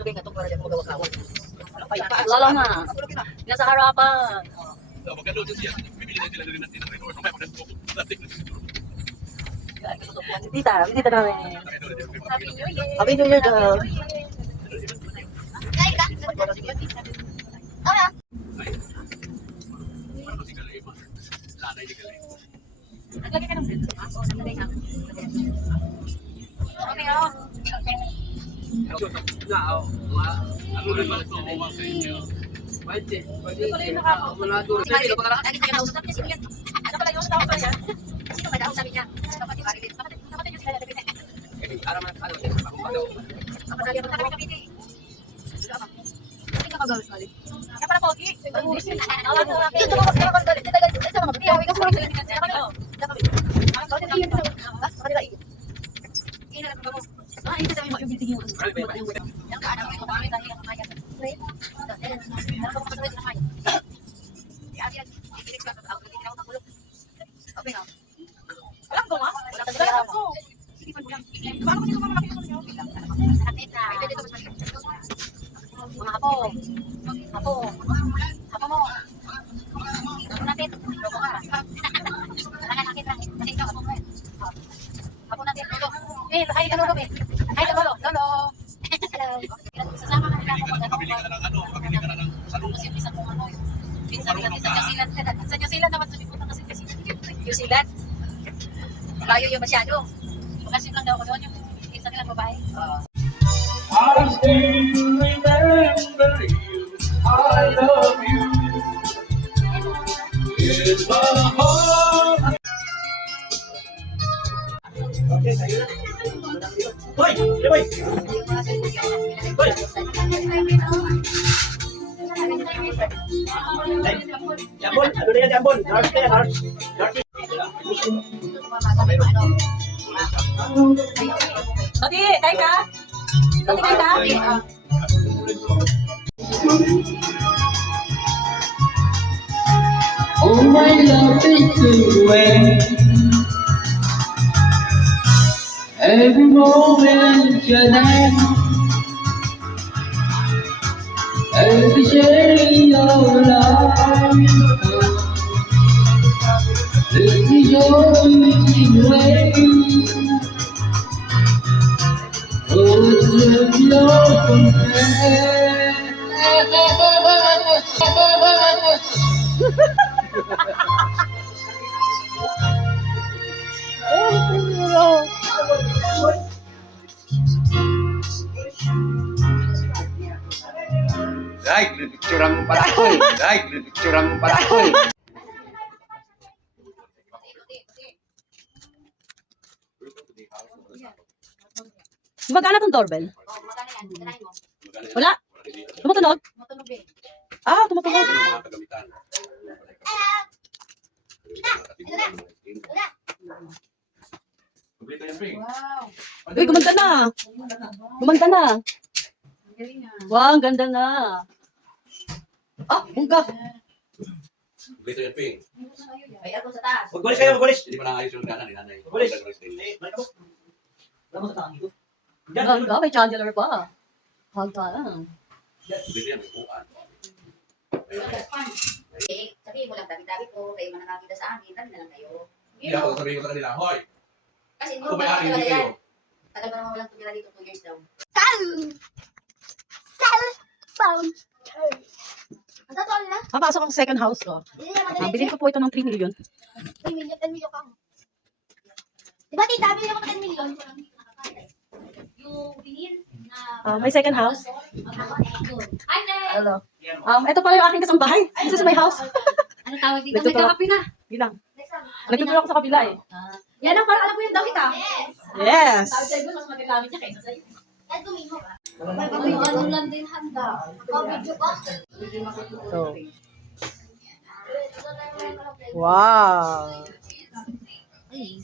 Sabi nga itong para dyan magawa-kawan. Lalo na. Nasa harapan. Tita, tita namin. Happy New Year daw. Naglagay ka ng friends. Oo, naglagay ka. Okay, oh. Sino ba daw sabi niya? Kapatid niyo sila dapat. Kapatid niyo kami kapiti. Hindi ka magawin kali. Kaya para pogi. Alam mo natin. Ito mga kagalit. Ito mga kapiti. Ikaw sa mga kapiti. Ito sabi mo yung bitigin mo. Yang kaanang mo kami dahil ang kaya. Mga apo. Apo. Apo mo. Apo natin. Loko ka. Nakakakit lang. Kasi ikaw, apo mo yan. Apo natin. Lolo. Eh, hi ka lolo. Hi ka lolo. Lolo. Hello. Sasama ka nila ako mag-ano. Pabili ka na ng salong. Kasi isa kong ano. Minsan natin sa New Zealand. Sa New Zealand naman sabi punta kasi New Zealand. Layo yung masyado. Magasin lang daw ako doon yung minsan nilang babae. I still remember you. I love you. In my heart. Okay, tayo na. Hoy! Hoy! Hoy! Jambon! Ano na yan, Jambon? North na yan, North. Tati, kain ka? Tati, kain ka? Oh, my love is away. Every moment you're there. Every day of life. This is your way. Oh, it's your compare. Like, picturean mo pala ako eh. Like, picturean mo pala ako eh. Magkano tong doorbell? Wala? Tumutunog? Ah, tumutunog. Uy, gumanda na. Gumanda na. Wow, ang ganda na. Ah, bungga. Dito yan, Ping. Ay, ako sa taas. Magbulis kayo, magbulis. Hindi pa naayos yung kanan ni nanay. Magbulis. Magbulis. Alam mo sa tangi ko. Ganda, may chandelier pa. Hagta lang. Dito yan, may kuhaan. Sabihin mo lang, dabi-dabi ko, kayo man nakakita sa akin, tabi na lang kayo. Hindi ako sabihin ko sa kanila, hoy! Kasi Ako normal may-ari, na hindi talaga kayo. yan. Tagal mo naman walang tumira dito, 2 years daw. Ang totoo na? Papasok ang second house ko. Hindi na madali. Bilhin ko po ito ng 3 million. 3 million, 10 million ka. Diba tita, bilhin ako 10 million? Yung binil na... May second house. Hi, Ned! Hello. Ito pala yung aking kasambahay. This is my house. Ano tawag dito? Nagtutulak. Nagkakapi na. Bilang. Nagtutulak ako sa kabila eh. Yan ang parang alam mo yung daw kita. Yes. Sabi sa'yo, mas magagamit niya kaysa sa'yo. Kahit tumino ka. May ano lang din handa. Video ka. So. Wow. Ay.